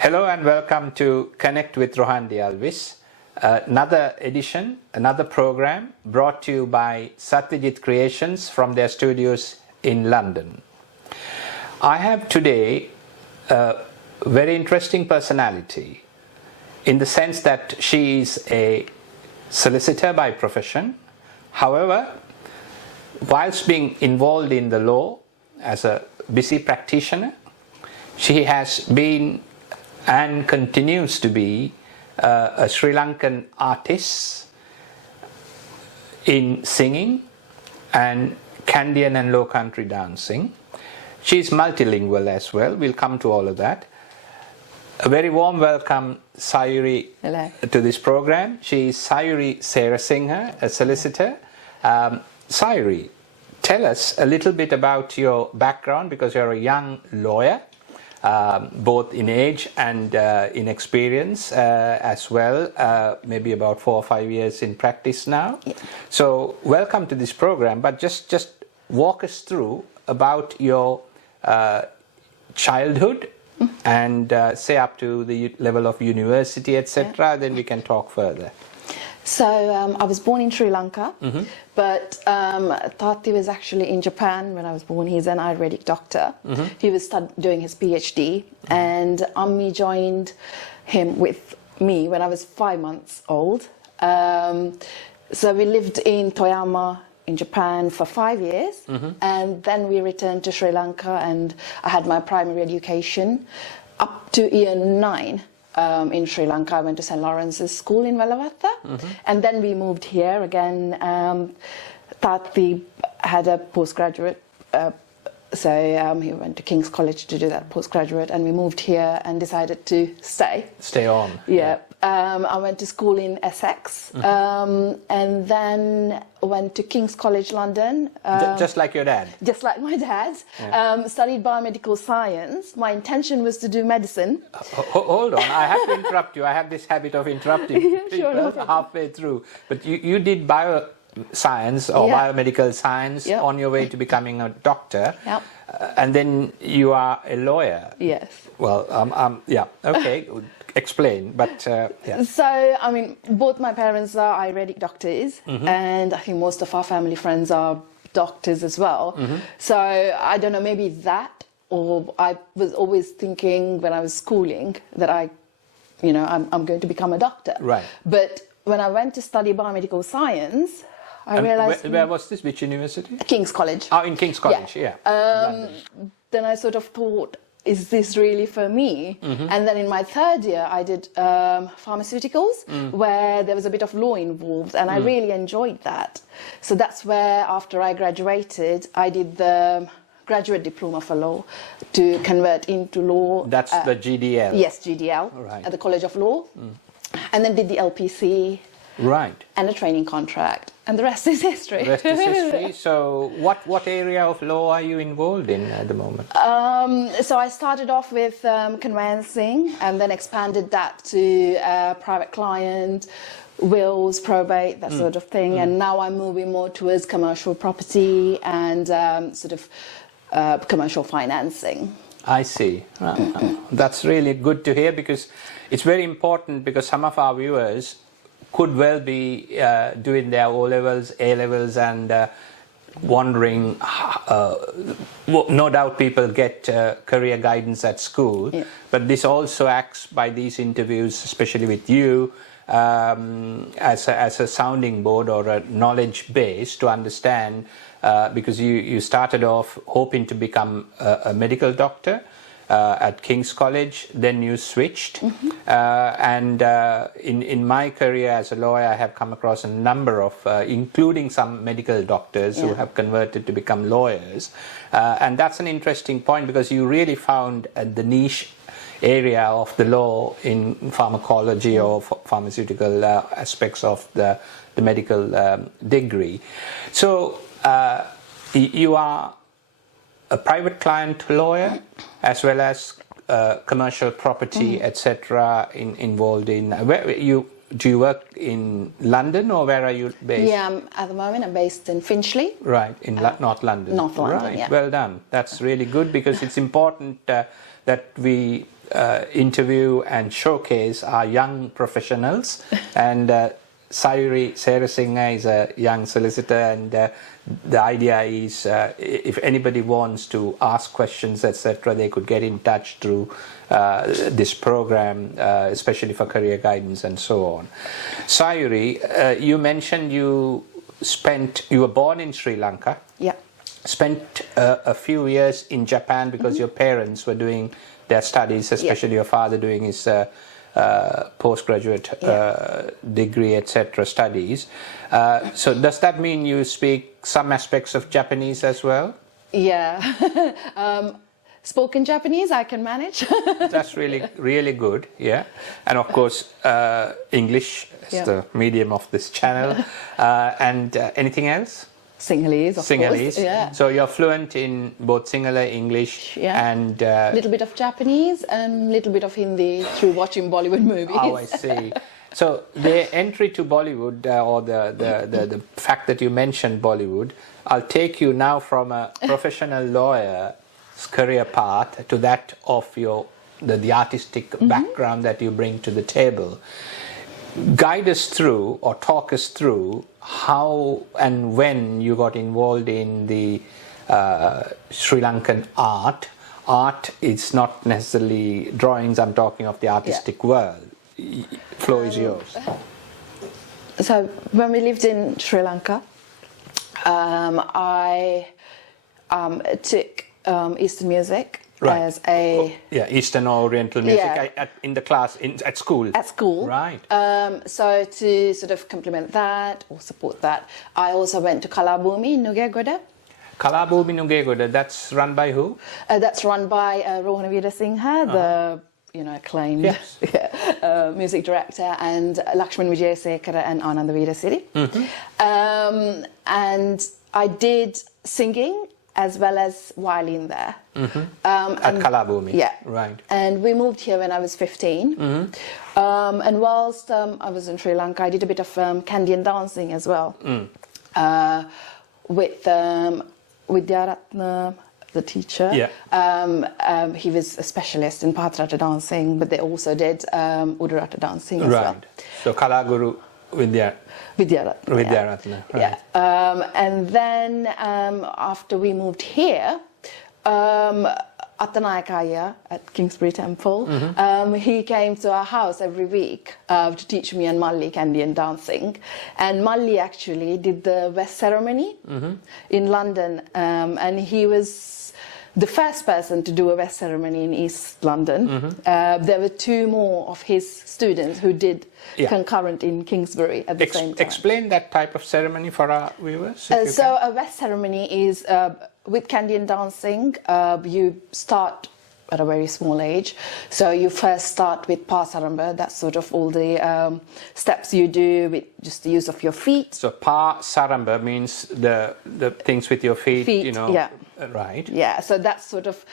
Hello and welcome to Connect with Rohan the Alwis. Another edition, another program brought to you by Satyajit Creations from their studios in London. I have today a very interesting personality in the sense that she is a solicitor by profession. However, whilst being involved in the law as a busy practitioner, she has been and continues to be a Sri Lankan artist in singing and Kandyan and low country dancing. She is multilingual as well. We'll come to all of that. A very warm welcome, Sayuri, to this program. She is Sayuri Serasinghe, a solicitor. Sayuri, tell us a little bit about your background, because you're a young lawyer, both in age and in experience as well, maybe about 4 or 5 years in practice now. Yeah. So welcome to this program, but just walk us through about your childhood and say up to the level of university, etc. Yeah. Then we can talk further. So I was born in Sri Lanka, but Tati was actually in Japan when I was born. He's an Ayurvedic doctor. He was doing his PhD, and Ammi joined him with me when I was 5 months old. So we lived in Toyama in Japan for 5 years, and then we returned to Sri Lanka, and I had my primary education up to year 9. In Sri Lanka. I went to St. Lawrence's School in Velavatta, and then we moved here again. Tati had a postgraduate, so he went to King's College to do that postgraduate, and we moved here and decided to stay. Stay on. Yeah. I went to school in Essex, and then went to King's College London. Just like your dad? Just like my dad. Yeah. Studied biomedical science. My intention was to do medicine. Hold on, I have to interrupt you. I have this habit of interrupting people halfway through. But you did bioscience or biomedical science on your way to becoming a doctor. Yep. And then you are a lawyer. Yes. Well, yeah, okay. Explain, but yeah. So, I mean, both my parents are Ayurvedic doctors, and I think most of our family friends are doctors as well. So, I don't know, maybe that, or I was always thinking when I was schooling that I'm going to become a doctor. Right. But when I went to study biomedical science, I realized... Where was this? Which university? King's College. Oh, in King's College, yeah. Then I sort of thought, is this really for me? And then in my 3rd year, I did pharmaceuticals, where there was a bit of law involved, and I really enjoyed that. So that's where, after I graduated, I did the graduate diploma for law to convert into law. That's the GDL? Yes, GDL, right. At the College of Law. And then did the LPC. Right. And a training contract. And the rest is history. The rest is history. So what area of law are you involved in at the moment? So I started off with conveyancing, and then expanded that to private client, wills, probate, that sort of thing. And now I'm moving more towards commercial property and sort of commercial financing. I see. That's really good to hear, because it's very important, because some of our viewers could well be doing their O-levels, A-levels, and wondering, no doubt people get career guidance at school, but this also acts by these interviews, especially with you, as a sounding board or a knowledge base to understand, because you started off hoping to become a medical doctor, at King's College, then you switched, and in my career as a lawyer, I have come across a number of, including some medical doctors who have converted to become lawyers, and that's an interesting point, because you really found the niche area of the law in pharmacology or pharmaceutical aspects of the medical degree. So you are a private client lawyer as well as commercial property, etc. involved in. Do you work in London, or where are you based? Yeah, at the moment I'm based in Finchley. Right, in North London. North London, right. Yeah. Well done. That's really good, because it's important that we interview and showcase our young professionals. And Sayuri Serasinghe is a young solicitor, and the idea is if anybody wants to ask questions, etc., they could get in touch through this program, especially for career guidance and so on. Sayuri, you mentioned you were born in Sri Lanka. Yeah. Spent a few years in Japan because your parents were doing their studies, especially your father doing his postgraduate degree, etc. studies. So does that mean you speak some aspects of Japanese as well? Yeah. Spoken Japanese, I can manage. That's really good, yeah. And of course, English is the medium of this channel. And anything else? Sinhalese, of course. Yeah. So you're fluent in both Sinhala, English, and... a little bit of Japanese and a little bit of Hindi through watching Bollywood movies. Oh, I see. So the entry to Bollywood, or the fact that you mentioned Bollywood, I'll take you now from a professional lawyer's career path to that of the artistic background that you bring to the table. Guide us through, or talk us through, how and when you got involved in the Sri Lankan art. Art is not necessarily drawings, I'm talking of the artistic world. Floor is yours. So when we lived in Sri Lanka, I took Eastern music. Right. As a Eastern or Oriental music in the class at school. At school, right? So to sort of complement that or support that, I also went to Kalabhumi in Nugegoda. Kalabhumi Nugegoda. That's run by who? That's run by Rohan the acclaimed music director, and Lakshman Vijayasekara and Ananda Veerasiri. And I did singing as well as violin there. At Kalabhumi? Yeah. Right. And we moved here when I was 15. And whilst I was in Sri Lanka, I did a bit of Kandyan dancing as well. With Vidyaratna, the teacher. Yeah. He was a specialist in Pathrata dancing, but they also did Udarata dancing as well. So Kalaguru Vidyaratna. Right. Yeah. And then after we moved here, Attanayakaya at Kingsbury Temple, he came to our house every week to teach me and Malli Kandyan dancing. And Malli actually did the West ceremony in London, and he was the first person to do a West ceremony in East London. There were two more of his students who did concurrent in Kingsbury at the same time. Explain that type of ceremony for our viewers. So a West ceremony is, with Kandyan dancing, you start at a very small age. So you first start with Pa Saramba, that's sort of all the steps you do with just the use of your feet. So Pa Saramba means the things with your feet, you know. Yeah. Right. Yeah, so that's sort of,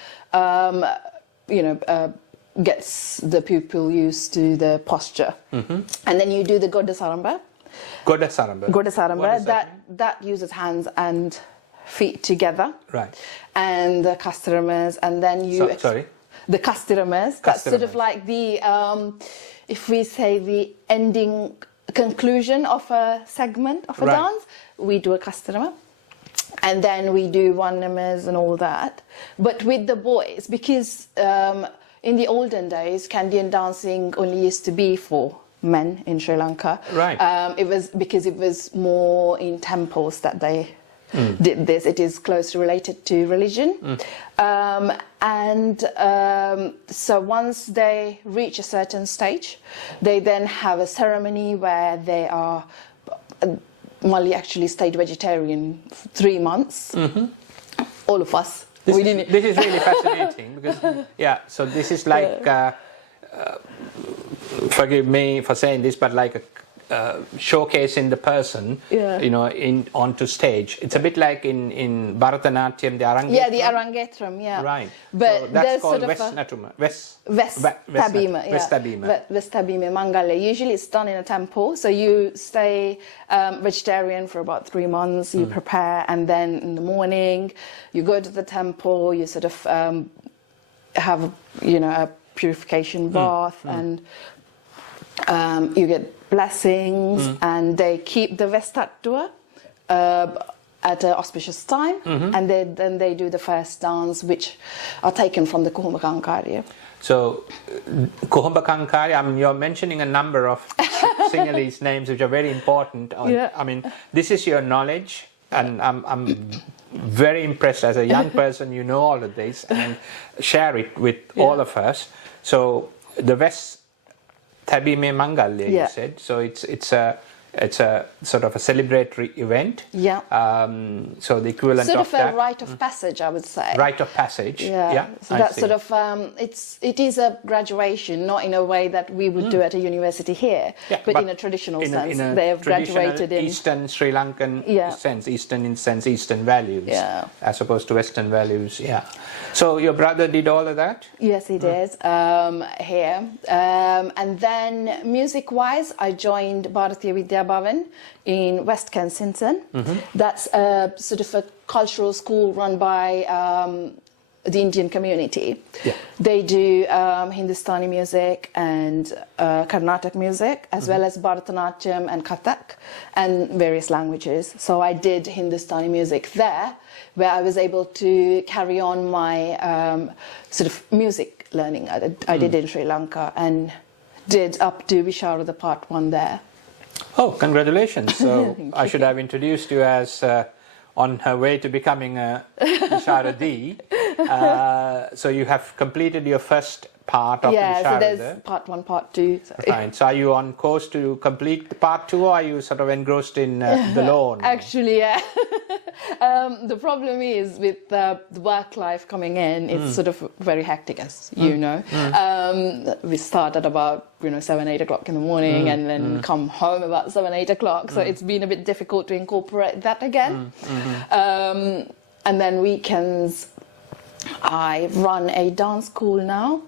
gets the pupil used to the posture. And then you do the Goda Saramba. Goda Saramba. Goda Saramba, that uses hands and feet together. Right. And the Kastiramas, and then you... sorry? The Kastiramas. That's sort of like the, if we say the ending conclusion of a segment of a dance, we do a Kastirama. And then we do Vannamas and all that. But with the boys, because in the olden days, Kandyan dancing only used to be for men in Sri Lanka. Right. It was because it was more in temples that they did this. It is closely related to religion. So once they reach a certain stage, they then have a ceremony where they are... Malli actually stayed vegetarian for 3 months. All of us. This is really fascinating because, so this is like, forgive me for saying this, but like a showcasing the person, onto stage. It's a bit like in Bharatanatyam, the Arangetram. Yeah, the Arangetram, yeah. Right. But so that's called sort Vestabhima. Vestabhima, Mangala. Usually it's done in a temple, so you stay vegetarian for about 3 months, you prepare, and then in the morning you go to the temple, you sort of have, a purification bath, and you get blessings, and they keep the Vestattua at an auspicious time, and then they do the first dance, which are taken from the Kuhumakankari. So, Kuhumakankari, I mean, you're mentioning a number of Sinhalese names which are very important. I mean, this is your knowledge, and I'm very impressed as a young person. You know all of this and share it with all of us. So, the West Thabime Mangalya, you said. So it's a sort of a celebratory event. Yeah. So the equivalent sort of that. a rite of passage, I would say. Rite of passage. Yeah. So that's sort of it is a graduation, not in a way that we would do at a university here, but in a traditional sense. They have graduated in Eastern Sri Lankan sense, Eastern values, as opposed to Western values. Yeah. So your brother did all of that? Yes, he did here, and then music-wise, I joined Bharatiya Vidya Bhavan in West Kensington. That's a sort of a cultural school run by the Indian community. They do Hindustani music and Carnatic music, as well as Bharatanatyam and Kathak, and various languages. So I did Hindustani music there, where I was able to carry on my sort of music learning. I did in Sri Lanka and did up to Visharada Part 1 there. Oh, congratulations. So I should have introduced you as on her way to becoming a Visharadi. So you have completed your first part of the Visharada. Yeah, so there's Part 1, Part 2. So. Right. So are you on course to complete the Part 2, or are you sort of engrossed in the law now? Actually, yeah. The problem is with the work life coming in, it's sort of very hectic, as you know. We start at about 7, 8 o'clock in the morning, and then come home about 7, 8 o'clock. So it's been a bit difficult to incorporate that again. And then weekends, I run a dance school now.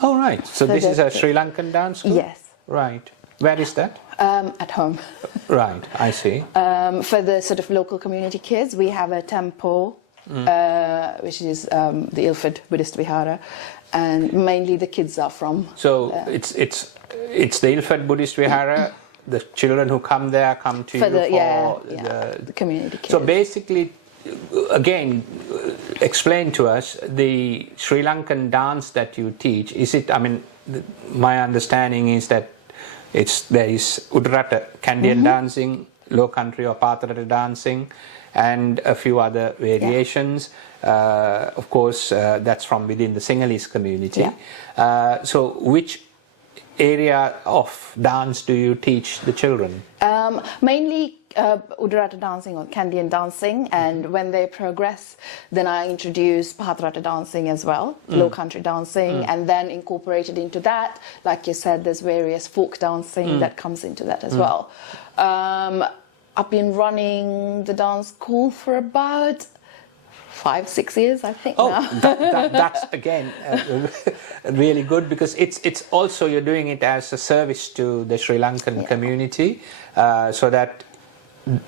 Oh, right. So this is a Sri Lankan dance school? Yes. Right. Where is that? At home. Right, I see. For the sort of local community kids, we have a temple, which is the Ilford Buddhist Vihara, and mainly the kids are from. So it's the Ilford Buddhist Vihara. The children who come there come to you for the community kids. So basically, again, explain to us the Sri Lankan dance that you teach. Is it? I mean, my understanding is that there is Udarata Kandyan dancing, Low Country or Patharata dancing, and a few other variations. Of course, that's from within the Sinhalese community. So which area of dance do you teach the children? Mainly Udarata dancing or Kandyan dancing, and when they progress, then I introduce Patharata dancing as well, Low Country dancing, and then incorporated into that, like you said, there's various folk dancing that comes into that as well. I've been running the dance school for about 5, 6 years, I think. Oh, now. that's again really good, because it's also you're doing it as a service to the Sri Lankan community, so that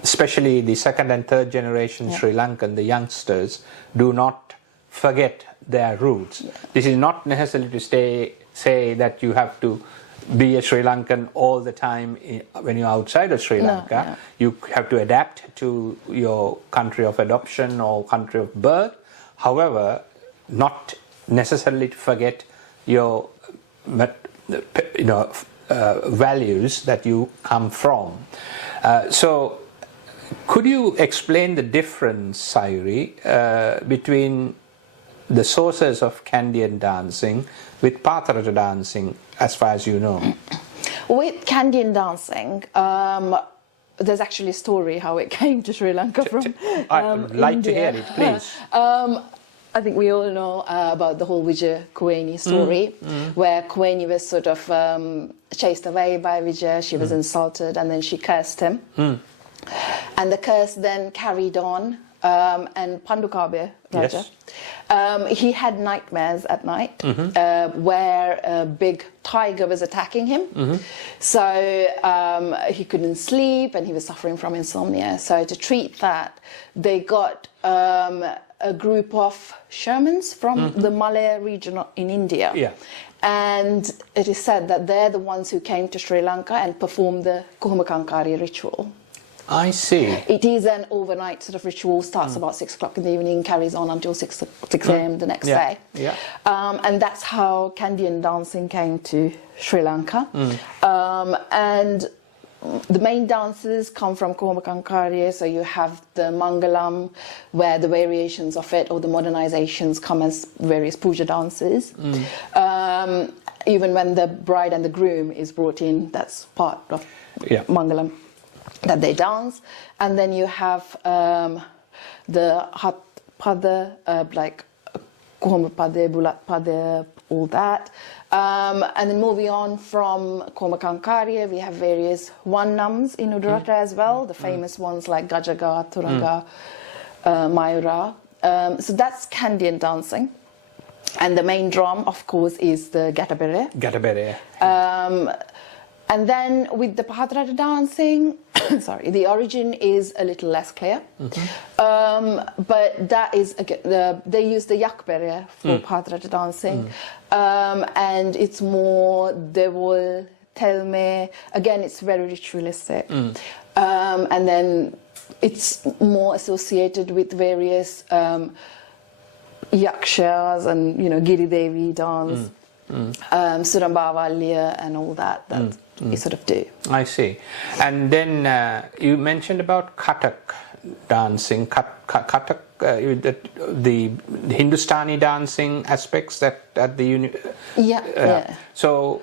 especially the second and third generation Sri Lankan, the youngsters, do not forget their roots. This is not necessarily to say that you have to be a Sri Lankan all the time when you're outside of Sri Lanka. You have to adapt to your country of adoption or country of birth. However, not necessarily to forget your values that you come from. So could you explain the difference, Sayuri, between the sources of Kandyan dancing with Patharata dancing, as far as you know? With Kandyan dancing, there's actually a story how it came to Sri Lanka from I'd like India. to hear it, please. I think we all know about the whole Vijay Kuweni story, where Kuweni was sort of chased away by Vijay. She was insulted, and then she cursed him. And the curse then carried on, and Pandukabhya Raja, he had nightmares at night where a big tiger was attacking him. So he couldn't sleep, and he was suffering from insomnia. So to treat that, they got a group of shamans from the Malay region in India. Yeah. And it is said that they're the ones who came to Sri Lanka and performed the Kuhumakankari ritual. I see. It is an overnight sort of ritual, starts about 6 o'clock in the evening, carries on until 6 a.m. the next day. Yeah. And that's how Kandyan dancing came to Sri Lanka. And the main dances come from Kuhumakankari, so you have the Mangalam, where the variations of it or the modernizations come as various puja dances. Even when the bride and the groom is brought in, that's part of Mangalam that they dance. And then you have the Hat Pada, like Kuhumapade, Bulat Pade, all that. And then moving on from Kuhumakankari, we have various Wannams in Udurata as well, the famous ones like Gajaga, Turanga, Mayura. So that's Kandyan dancing. And the main drum, of course, is the Gatabere. Gatabere. And then with the Pahadrata dancing, sorry, the origin is a little less clear. But that is, they use the Yakbere for Pahadrata dancing. And it's more Devol, Telme, again, it's very ritualistic. And then it's more associated with various yakshas and, Giri Devi dance, Surambavalya and all that you sort of do. I see. And then you mentioned about Kathak dancing, Kathak, the Hindustani dancing aspects that at the So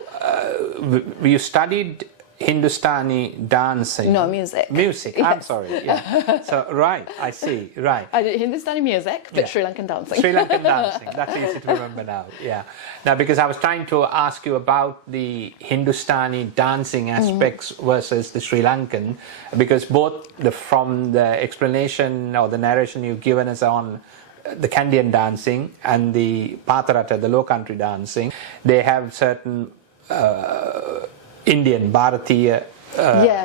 you studied Hindustani dancing. No, music. Music, yes. I'm sorry. Yeah. So, right, I see, right. I did Hindustani music, but Sri Lankan dancing. Sri Lankan dancing, that's easy to remember now, yeah. Now, because I was trying to ask you about the Hindustani dancing aspects versus the Sri Lankan, because both from the explanation or the narration you've given us on the Kandyan dancing and the Patharata, the low country dancing, they have certain Indian, Bharatiya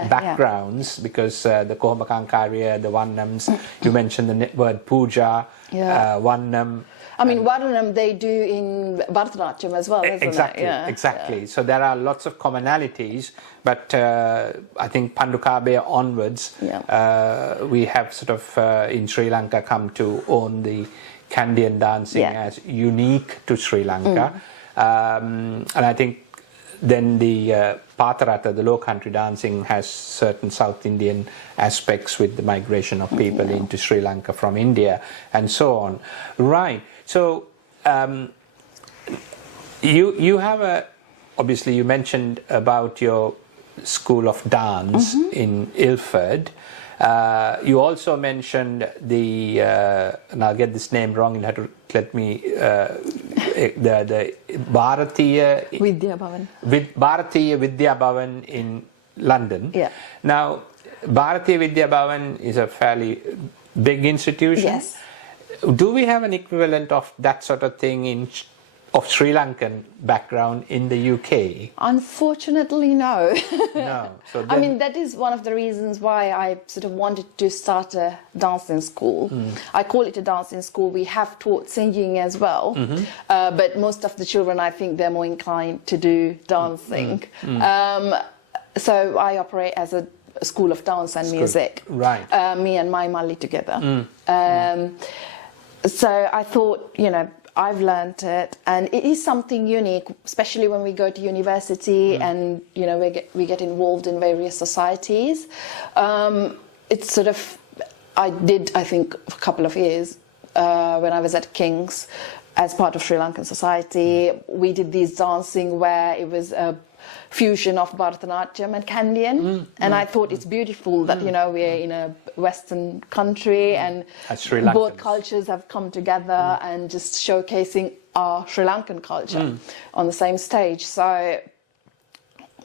backgrounds, because the Kuhumakankari, the Vannams, you mentioned the word puja, Vannam. I mean, Varnam they do in Bharatanatyam as well, isn't exactly, it? Yeah. Exactly. So there are lots of commonalities, but I think Pandukabe onwards, we have sort of in Sri Lanka come to own the Kandyan dancing as unique to Sri Lanka. And I think then the Patharata, the low country dancing, has certain South Indian aspects with the migration of people into Sri Lanka from India and so on. Right. So you have obviously you mentioned about your school of dance in Ilford. You also mentioned the, and I'll get this name wrong, you'll have to let me, the Bharatiya Vidya Bhavan. Bharatiya Vidya Bhavan in London. Yeah. Now, Bharatiya Vidya Bhavan is a fairly big institution. Yes. Do we have an equivalent of that sort of thing of Sri Lankan background in the UK? Unfortunately, no. No. So I mean, that is one of the reasons why I sort of wanted to start a dancing school. I call it a dancing school. We have taught singing as well, but most of the children, I think, they're more inclined to do dancing. So I operate as a school of dance and music. Right. Me and my Mali together. So I thought, I've learned it, and it is something unique, especially when we go to university and we get involved in various societies. It's sort of, I think a couple of years when I was at King's as part of Sri Lankan society. We did these dancing where it was a fusion of Bharatanatyam and Kandyan, and I thought it's beautiful that we're in a Western country and both cultures have come together and just showcasing our Sri Lankan culture on the same stage. So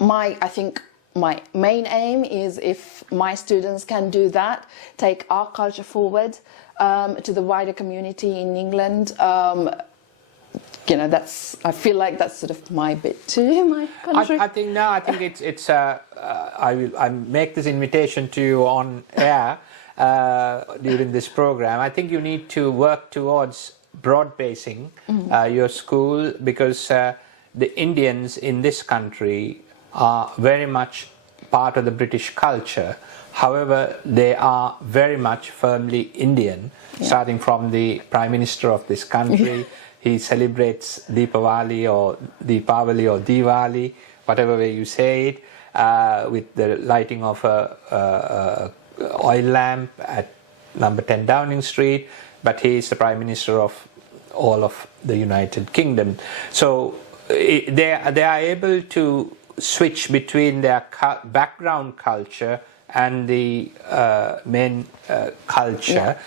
I think my main aim is, if my students can do that, take our culture forward to the wider community in England. I feel like that's sort of my bit to my country. I think it's I make this invitation to you on air, during this program. I think you need to work towards broad basing your school, because the Indians in this country are very much part of the British culture. However, they are very much firmly Indian, starting from the Prime Minister of this country. He celebrates Deepavali or Diwali, whatever way you say it, with the lighting of a oil lamp at number 10 Downing Street, but he is the Prime Minister of all of the United Kingdom. So they are able to switch between their background culture and the main culture,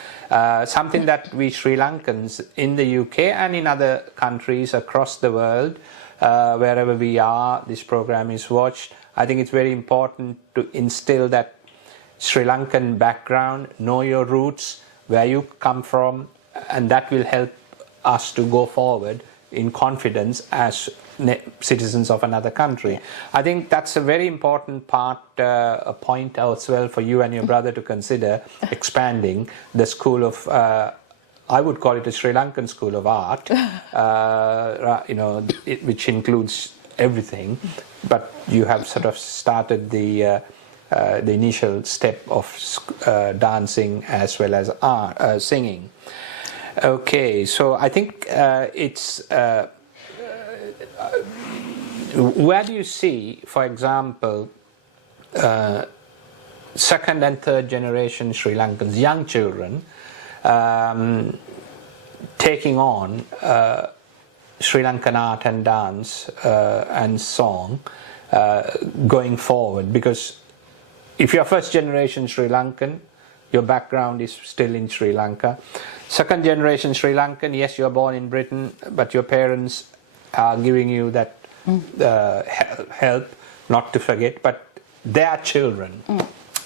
something that we Sri Lankans in the UK and in other countries across the world, wherever we are, this program is watched. I think it's very important to instill that Sri Lankan background, know your roots, where you come from, and that will help us to go forward in confidence as citizens of another country. I think that's a very important a point as well for you and your brother to consider, expanding the school of, I would call it a Sri Lankan school of art, which includes everything, but you have sort of started the initial step of dancing as well as art, singing. Okay, so I think it's where do you see, for example, second and third generation Sri Lankans, young children, taking on Sri Lankan art and dance and song going forward? Because if you're first generation Sri Lankan, your background is still in Sri Lanka. Second generation Sri Lankan, yes, you're born in Britain, but your parents are giving you that help not to forget, but they are children.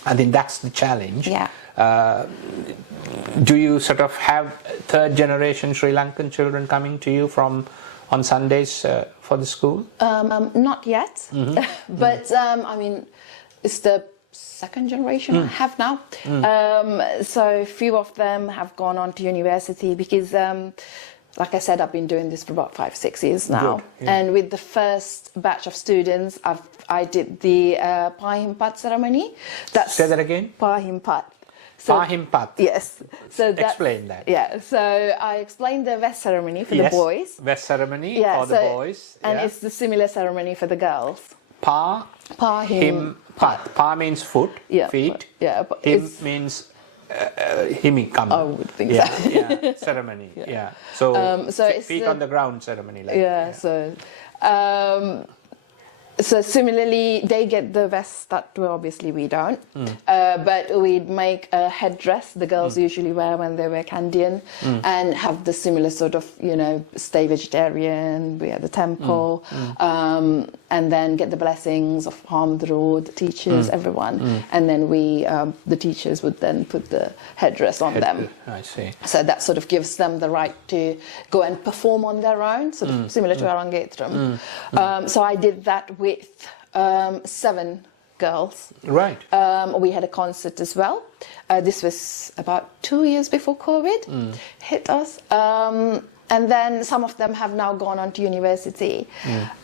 I think that's the challenge. Yeah. Do you sort of have third generation Sri Lankan children coming to you on Sundays for the school? Not yet, but I mean, it's the second generation I have now. So a few of them have gone on to university because, like I said, I've been doing this for about 5-6 years now. Good, yeah. And with the first batch of students, I did the Pahimpat ceremony. Say that again? Pahimpat. So, Pahimpat. Yes. So explain that. Yeah. So I explained the vest ceremony for the boys. Vest ceremony for the boys. And it's the similar ceremony for the girls. Pahimpat. Pa means foot, feet. Him means himikam. I would think so. Yeah, ceremony. Yeah. So, feet on the ground ceremony. So similarly, they get the vest that obviously we don't, but we'd make a headdress the girls usually wear when they wear Kandyan, and have the similar sort of, stay vegetarian, be at the temple, and then get the blessings of Hamdro, the teachers, everyone, and then the teachers would then put the headdress on them. I see. So that sort of gives them the right to go and perform on their own, sort of similar to Arangetram. So I did that with 7 girls. Right. We had a concert as well. This was about 2 years before COVID hit us. And then some of them have now gone on to university.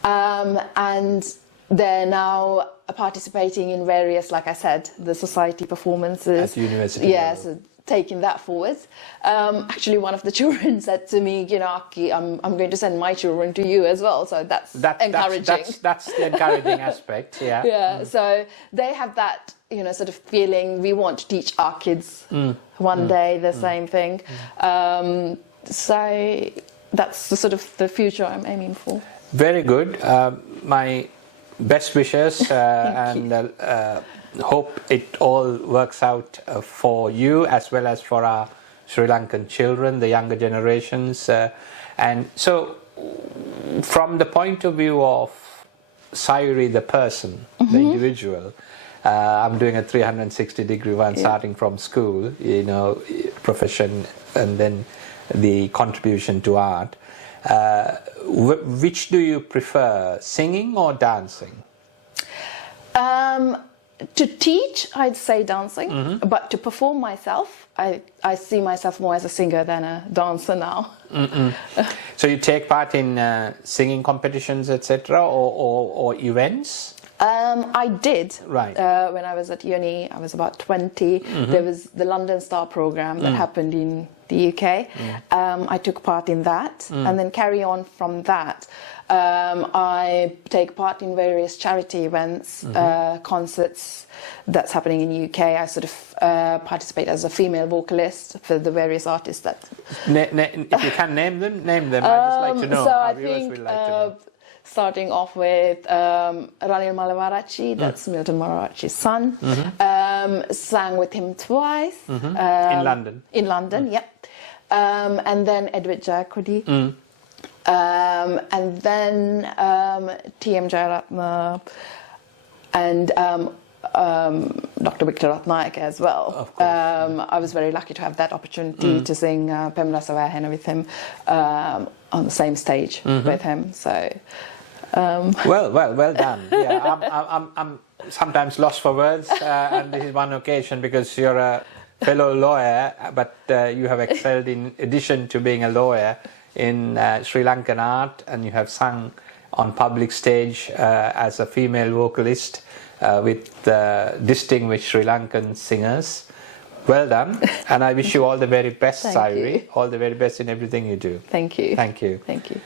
And they're now participating in various, like I said, the society performances. At university. Yes. Yeah, so taking that forward. Actually, one of the children said to me, Aki, I'm going to send my children to you as well. So that's encouraging. That's the encouraging aspect, yeah. Yeah, so they have that, sort of feeling we want to teach our kids one day the same thing. So that's the sort of the future I'm aiming for. Very good. My best wishes and hope it all works out for you as well as for our Sri Lankan children, the younger generations. And so from the point of view of Sayuri, the person, the individual, I'm doing a 360-degree one, starting from school, profession, and then the contribution to art. Which do you prefer, singing or dancing? To teach, I'd say dancing, but to perform myself, I see myself more as a singer than a dancer now. So you take part in singing competitions, etc., or events? I did. Right. When I was at uni, I was about 20. There was the London Star program that happened in the UK. I took part in that, and then carry on from that. I take part in various charity events, concerts that's happening in the UK. I sort of participate as a female vocalist for the various artists that. If you can name them. I'd just like to know. So Our I viewers think would like to know. starting off with Ranil Malavarachi, that's Milton Malavarachi's son. Sang with him twice. In London? In London, yep. And then Edward Jayakodi. And then T.M. Jayaratna and Dr. Victor Ratnaik as well. Of course. I was very lucky to have that opportunity to sing Pemla Savahena with him on the same stage with him. So, well done. Yeah, I'm sometimes lost for words, and this is one occasion because you're a fellow lawyer, but you have excelled in addition to being a lawyer in Sri Lankan art, and you have sung on public stage as a female vocalist with distinguished Sri Lankan singers. Well done, and I wish you all the very best, Thank Sayuri. you. All the very best in everything you do. thank you. Thank you. Thank you.